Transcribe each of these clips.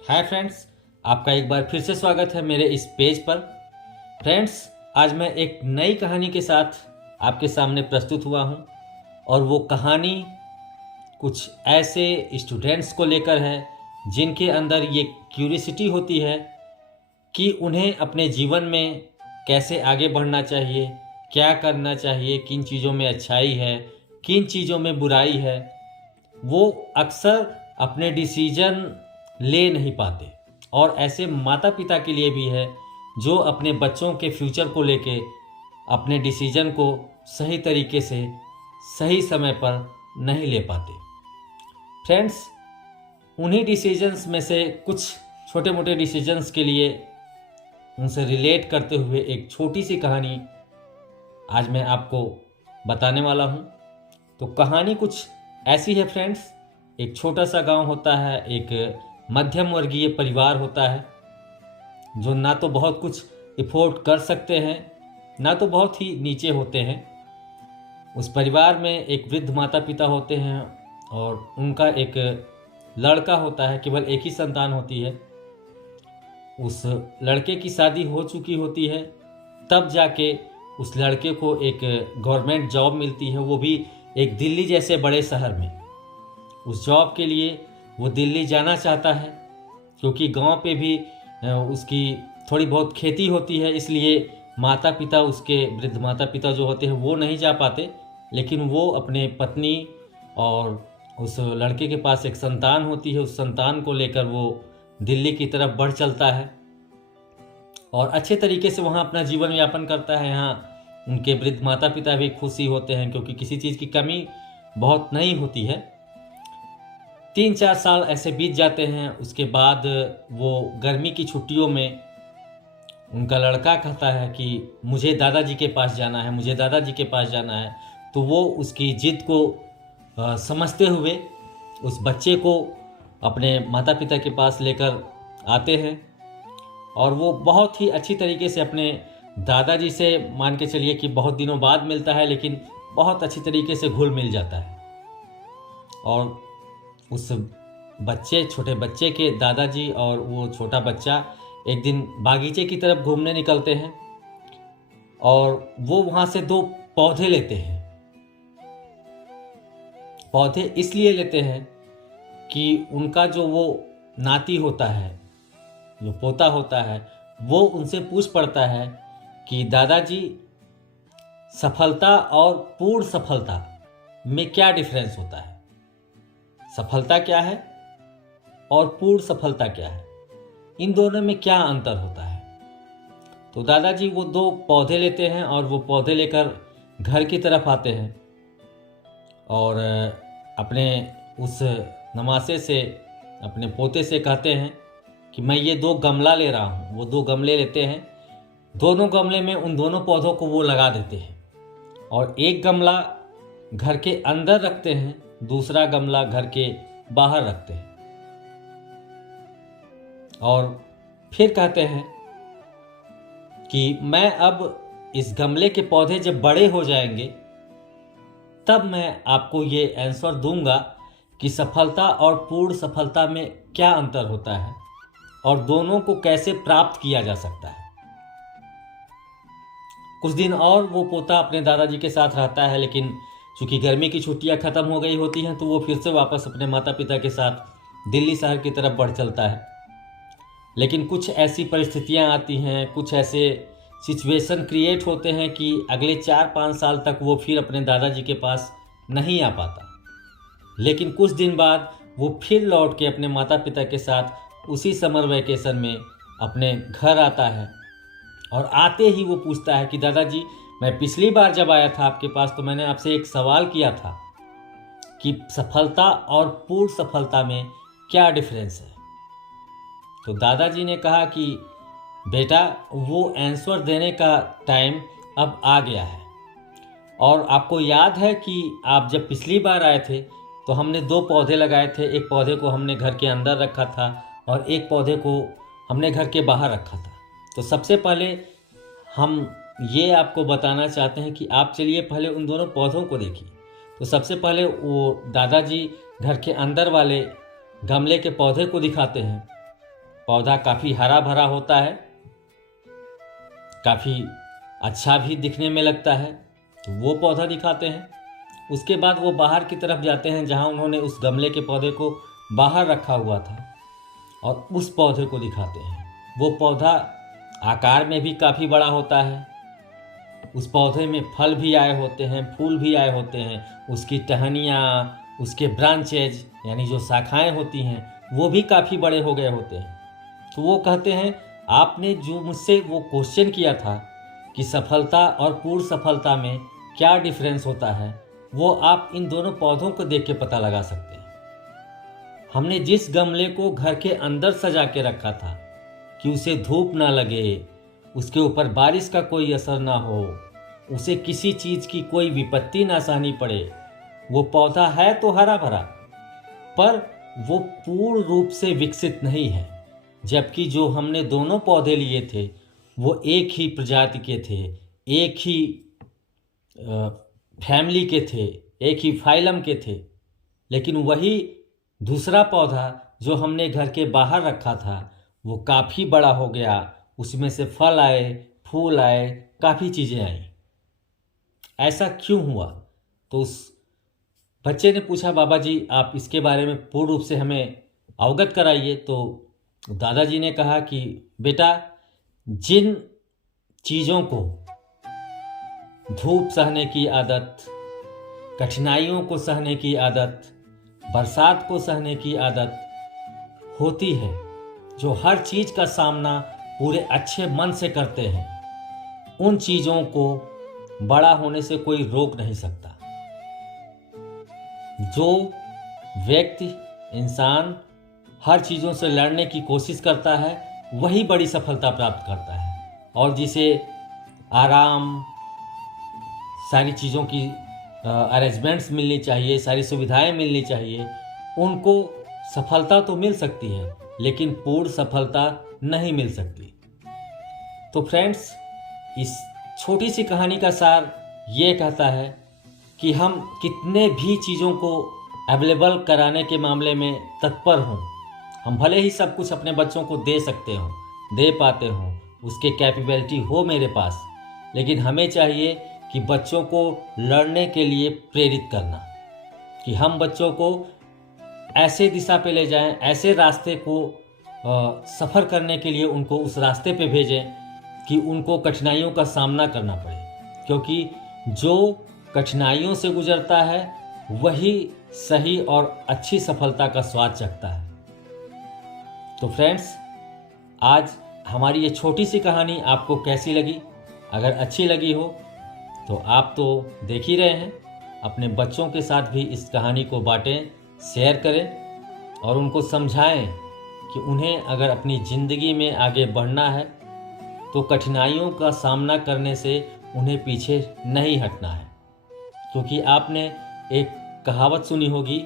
Hi friends, आपका एक बार फिर से स्वागत है मेरे इस पेज पर। फ्रेंड्स, आज मैं एक नई कहानी के साथ आपके सामने प्रस्तुत हुआ हूँ और वो कहानी कुछ ऐसे स्टूडेंट्स को लेकर है जिनके अंदर ये क्यूरियोसिटी होती है कि उन्हें अपने जीवन में कैसे आगे बढ़ना चाहिए, क्या करना चाहिए, किन चीज़ों में अच्छाई है, किन चीज़ों में बुराई है। वो अक्सर अपने डिसीजन ले नहीं पाते और ऐसे माता पिता के लिए भी है जो अपने बच्चों के फ्यूचर को लेके अपने डिसीजन को सही तरीके से सही समय पर नहीं ले पाते। फ्रेंड्स, उन्हीं डिसीजंस में से कुछ छोटे मोटे डिसीजंस के लिए उनसे रिलेट करते हुए एक छोटी सी कहानी आज मैं आपको बताने वाला हूँ। तो कहानी कुछ ऐसी है फ्रेंड्स। एक छोटा सा गांव होता है, एक मध्यम वर्गीय परिवार होता है जो ना तो बहुत कुछ अफोर्ड कर सकते हैं, ना तो बहुत ही नीचे होते हैं। उस परिवार में एक वृद्ध माता पिता होते हैं और उनका एक लड़का होता है, केवल एक ही संतान होती है। उस लड़के की शादी हो चुकी होती है, तब जाके उस लड़के को एक गवर्नमेंट जॉब मिलती है, वो भी एक दिल्ली जैसे बड़े शहर में। उस जॉब के लिए वो दिल्ली जाना चाहता है क्योंकि गांव पे भी उसकी थोड़ी बहुत खेती होती है, इसलिए माता पिता, उसके वृद्ध माता पिता जो होते हैं वो नहीं जा पाते, लेकिन वो अपने पत्नी और उस लड़के के पास एक संतान होती है, उस संतान को लेकर वो दिल्ली की तरफ बढ़ चलता है और अच्छे तरीके से वहाँ अपना जीवन यापन करता है। यहाँ उनके वृद्ध माता पिता भी खुशी होते हैं क्योंकि किसी चीज़ की कमी बहुत नहीं होती है। 3-4 साल ऐसे बीत जाते हैं। उसके बाद वो गर्मी की छुट्टियों में उनका लड़का कहता है कि मुझे दादाजी के पास जाना है, मुझे दादाजी के पास जाना है। तो वो उसकी ज़िद को समझते हुए उस बच्चे को अपने माता पिता के पास लेकर आते हैं और वो बहुत ही अच्छी तरीके से अपने दादाजी से, मान के चलिए कि बहुत दिनों बाद मिलता है, लेकिन बहुत अच्छी तरीके से घुल मिल जाता है। और उस बच्चे, छोटे बच्चे के दादाजी और वो छोटा बच्चा एक दिन बागीचे की तरफ घूमने निकलते हैं और वो वहाँ से 2 पौधे लेते हैं। पौधे इसलिए लेते हैं कि उनका जो वो नाती होता है, जो पोता होता है, वो उनसे पूछ पड़ता है कि दादाजी, सफलता और पूर्ण सफलता में क्या डिफरेंस होता है? सफलता क्या है और पूर्ण सफलता क्या है? इन दोनों में क्या अंतर होता है? तो दादाजी वो 2 पौधे लेते हैं और वो पौधे लेकर घर की तरफ आते हैं और अपने उस नमासे से, अपने पोते से कहते हैं कि मैं ये 2 गमला ले रहा हूँ। वो 2 गमले लेते हैं, दोनों गमले में उन दोनों पौधों को वो लगा देते हैं और एक गमला घर के अंदर रखते हैं, दूसरा गमला घर के बाहर रखते हैं और फिर कहते हैं कि मैं अब इस गमले के पौधे जब बड़े हो जाएंगे तब मैं आपको ये आंसर दूंगा कि सफलता और पूर्ण सफलता में क्या अंतर होता है और दोनों को कैसे प्राप्त किया जा सकता है। कुछ दिन और वो पोता अपने दादाजी के साथ रहता है, लेकिन चूँकि गर्मी की छुट्टियां ख़त्म हो गई होती हैं तो वो फिर से वापस अपने माता पिता के साथ दिल्ली शहर की तरफ बढ़ चलता है। लेकिन कुछ ऐसी परिस्थितियां आती हैं, कुछ ऐसे सिचुएशन क्रिएट होते हैं कि अगले 4-5 साल तक वो फिर अपने दादाजी के पास नहीं आ पाता। लेकिन कुछ दिन बाद वो फिर लौट के अपने माता पिता के साथ उसी समर वैकेशन में अपने घर आता है और आते ही वो पूछता है कि दादाजी, मैं पिछली बार जब आया था आपके पास तो मैंने आपसे एक सवाल किया था कि सफलता और पूर्ण सफलता में क्या डिफरेंस है। तो दादाजी ने कहा कि बेटा, वो आंसर देने का टाइम अब आ गया है और आपको याद है कि आप जब पिछली बार आए थे तो हमने 2 पौधे लगाए थे। एक पौधे को हमने घर के अंदर रखा था और एक पौधे को हमने घर के बाहर रखा था। तो सबसे पहले हम ये आपको बताना चाहते हैं कि आप चलिए पहले उन दोनों पौधों को देखिए। तो सबसे पहले वो दादाजी घर के अंदर वाले गमले के पौधे को दिखाते हैं पौधा काफ़ी हरा भरा होता है, काफ़ी अच्छा भी दिखने में लगता है, तो वो पौधा दिखाते हैं। उसके बाद वो बाहर की तरफ जाते हैं जहाँ उन्होंने उस गमले के पौधे को बाहर रखा हुआ था और उस पौधे को दिखाते हैं। वो पौधा आकार में भी काफ़ी बड़ा होता है, उस पौधे में फल भी आए होते हैं, फूल भी आए होते हैं, उसकी टहनियाँ, उसके ब्रांचेज यानी जो शाखाएं होती हैं वो भी काफ़ी बड़े हो गए होते हैं। तो वो कहते हैं आपने जो मुझसे वो क्वेश्चन किया था कि सफलता और पूर्ण सफलता में क्या डिफरेंस होता है, वो आप इन दोनों पौधों को देख के पता लगा सकते हैं। हमने जिस गमले को घर के अंदर सजा के रखा था कि उसे धूप ना लगे, उसके ऊपर बारिश का कोई असर ना हो, उसे किसी चीज़ की कोई विपत्ति ना सहनी पड़े, वो पौधा है तो हरा भरा, पर वो पूर्ण रूप से विकसित नहीं है। जबकि जो हमने दोनों पौधे लिए थे वो एक ही प्रजाति के थे, एक ही फैमिली के थे, एक ही फाइलम के थे, लेकिन वही दूसरा पौधा जो हमने घर के बाहर रखा था वो काफ़ी बड़ा हो गया, उसमें से फल आए, फूल आए, काफ़ी चीज़ें आई। ऐसा क्यों हुआ? तो उस बच्चे ने पूछा, बाबा जी आप इसके बारे में पूर्ण रूप से हमें अवगत कराइए। तो दादाजी ने कहा कि बेटा, जिन चीज़ों को धूप सहने की आदत, कठिनाइयों को सहने की आदत, बरसात को सहने की आदत होती है, जो हर चीज़ का सामना पूरे अच्छे मन से करते हैं, उन चीज़ों को बड़ा होने से कोई रोक नहीं सकता। जो व्यक्ति, इंसान हर चीज़ों से लड़ने की कोशिश करता है वही बड़ी सफलता प्राप्त करता है, और जिसे आराम, सारी चीज़ों की अरेंजमेंट्स मिलनी चाहिए, सारी सुविधाएं मिलनी चाहिए, उनको सफलता तो मिल सकती है लेकिन पूर्ण सफलता नहीं मिल सकती। तो फ्रेंड्स, इस छोटी सी कहानी का सार ये कहता है कि हम कितने भी चीज़ों को अवेलेबल कराने के मामले में तत्पर हों, हम भले ही सब कुछ अपने बच्चों को दे सकते हों, दे पाते हों, उसके कैपेबिलिटी हो मेरे पास, लेकिन हमें चाहिए कि बच्चों को लड़ने के लिए प्रेरित करना, कि हम बच्चों को ऐसे दिशा पे ले जाएं, ऐसे रास्ते को सफ़र करने के लिए उनको उस रास्ते पे भेजें कि उनको कठिनाइयों का सामना करना पड़े, क्योंकि जो कठिनाइयों से गुजरता है वही सही और अच्छी सफलता का स्वाद चखता है। तो फ्रेंड्स, आज हमारी ये छोटी सी कहानी आपको कैसी लगी? अगर अच्छी लगी हो तो आप तो देख ही रहे हैं, अपने बच्चों के साथ भी इस कहानी को बांटें, शेयर करें और उनको समझाएं कि उन्हें अगर अपनी ज़िंदगी में आगे बढ़ना है तो कठिनाइयों का सामना करने से उन्हें पीछे नहीं हटना है। क्योंकि आपने एक कहावत सुनी होगी,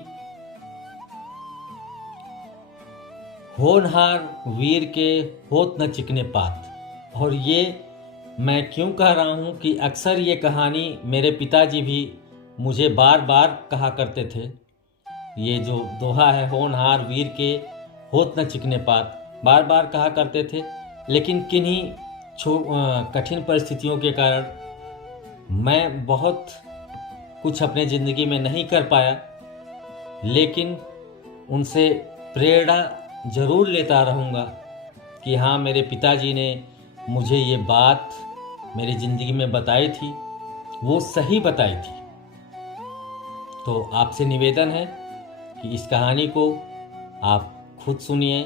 होनहार वीर के होत न चिकने पात। और ये मैं क्यों कह रहा हूँ कि अक्सर ये कहानी मेरे पिताजी भी मुझे बार बार कहा करते थे। ये जो दोहा है, होनहार वीर के होत न चिकने पात, बार बार कहा करते थे, लेकिन किन्हीं कठिन परिस्थितियों के कारण मैं बहुत कुछ अपने ज़िंदगी में नहीं कर पाया, लेकिन उनसे प्रेरणा ज़रूर लेता रहूँगा कि हाँ, मेरे पिताजी ने मुझे ये बात मेरी ज़िंदगी में बताई थी, वो सही बताई थी। तो आपसे निवेदन है कि इस कहानी को आप खुद सुनिए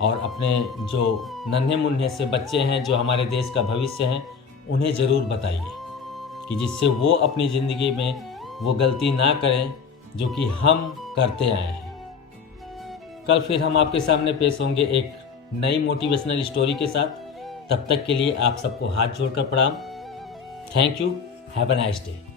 और अपने जो नन्हे मुन्ने से बच्चे हैं, जो हमारे देश का भविष्य हैं, उन्हें ज़रूर बताइए कि जिससे वो अपनी ज़िंदगी में वो गलती ना करें जो कि हम करते आए हैं। कल फिर हम आपके सामने पेश होंगे एक नई मोटिवेशनल स्टोरी के साथ। तब तक के लिए आप सबको हाथ जोड़कर प्रणाम। Thank you. Have a nice day.